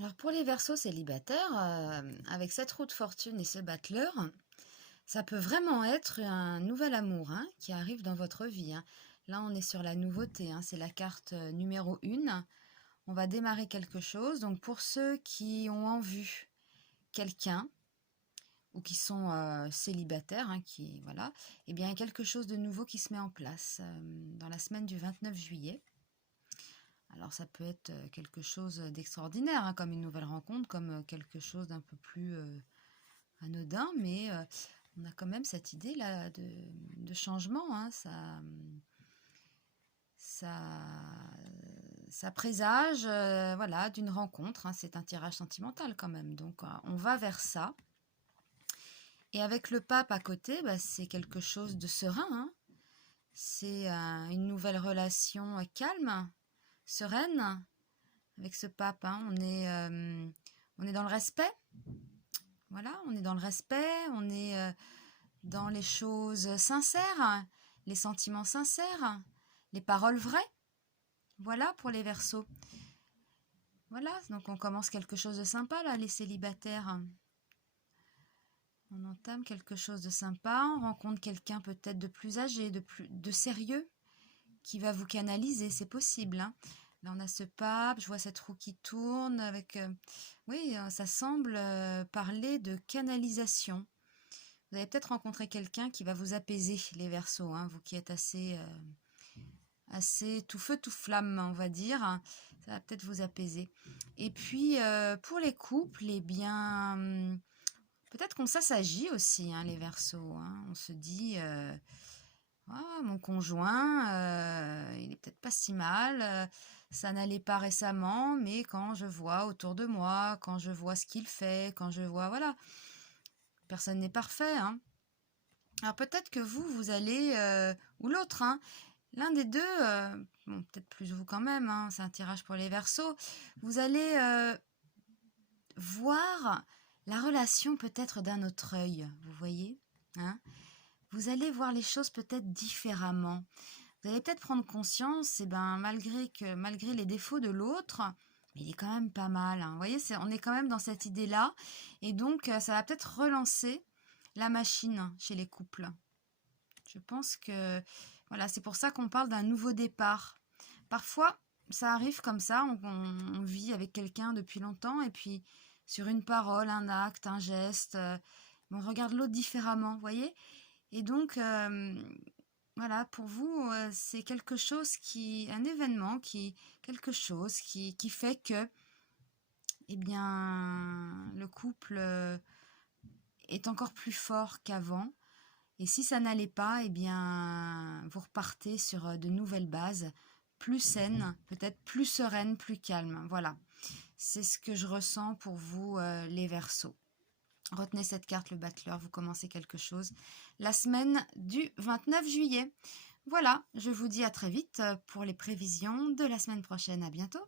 Alors pour les Verseaux célibataires, avec cette roue de fortune et ce battleur, ça peut vraiment être un nouvel amour, hein, qui arrive dans votre vie, hein. Là, on est sur la nouveauté, hein, c'est la carte numéro 1. On va démarrer quelque chose. Donc pour ceux qui ont en vue quelqu'un ou qui sont célibataires, hein, voilà, eh bien, il y a quelque chose de nouveau qui se met en place dans la semaine du 29 juillet. Alors ça peut être quelque chose d'extraordinaire, hein, comme une nouvelle rencontre, comme quelque chose d'un peu plus anodin, mais on a quand même cette idée-là de changement, hein. Ça, ça présage voilà, d'une rencontre, hein. C'est un tirage sentimental quand même, donc on va vers ça. Et avec le pape à côté, bah, c'est quelque chose de serein, hein. C'est une nouvelle relation calme, sereine. Avec ce pape, hein, on est dans le respect. Voilà, on est dans le respect, on est dans les choses sincères, les sentiments sincères, les paroles vraies. Voilà pour les Verseaux. Voilà, donc on commence quelque chose de sympa là, les célibataires. On entame quelque chose de sympa, on rencontre quelqu'un peut-être de plus âgé, de sérieux, qui va vous canaliser, c'est possible, hein. Là, on a ce pape, je vois cette roue qui tourne avec... oui, ça semble parler de canalisation. Vous allez peut-être rencontrer quelqu'un qui va vous apaiser, les Verseaux, hein, vous qui êtes assez tout feu, tout flamme, on va dire. Ça va peut-être vous apaiser. Et puis, pour les couples, eh bien, peut-être qu'on s'assagit aussi, hein, les Verseaux, hein. On se dit... ah, mon conjoint, il est peut-être pas si mal, ça n'allait pas récemment, mais quand je vois autour de moi, quand je vois ce qu'il fait, quand je vois, voilà, personne n'est parfait, hein. Alors peut-être que vous allez, ou l'autre, hein, l'un des deux, bon, peut-être plus vous quand même, hein, c'est un tirage pour les Verseaux, vous allez voir la relation peut-être d'un autre œil, vous voyez, hein. Vous allez voir les choses peut-être différemment. Vous allez peut-être prendre conscience, malgré les défauts de l'autre, mais il est quand même pas mal, hein. Vous voyez, on est quand même dans cette idée-là. Et donc, ça va peut-être relancer la machine chez les couples. Je pense que, voilà, c'est pour ça qu'on parle d'un nouveau départ. Parfois, ça arrive comme ça, on vit avec quelqu'un depuis longtemps, et puis sur une parole, un acte, un geste, on regarde l'autre différemment, vous voyez. Et donc, voilà, pour vous, c'est quelque chose un événement, quelque chose qui fait que, eh bien, le couple est encore plus fort qu'avant. Et si ça n'allait pas, eh bien, vous repartez sur de nouvelles bases, plus saines, peut-être plus sereines, plus calmes. Voilà, c'est ce que je ressens pour vous, les Verseaux. Retenez cette carte, le battleur, vous commencez quelque chose la semaine du 29 juillet. Voilà, je vous dis à très vite pour les prévisions de la semaine prochaine. À bientôt.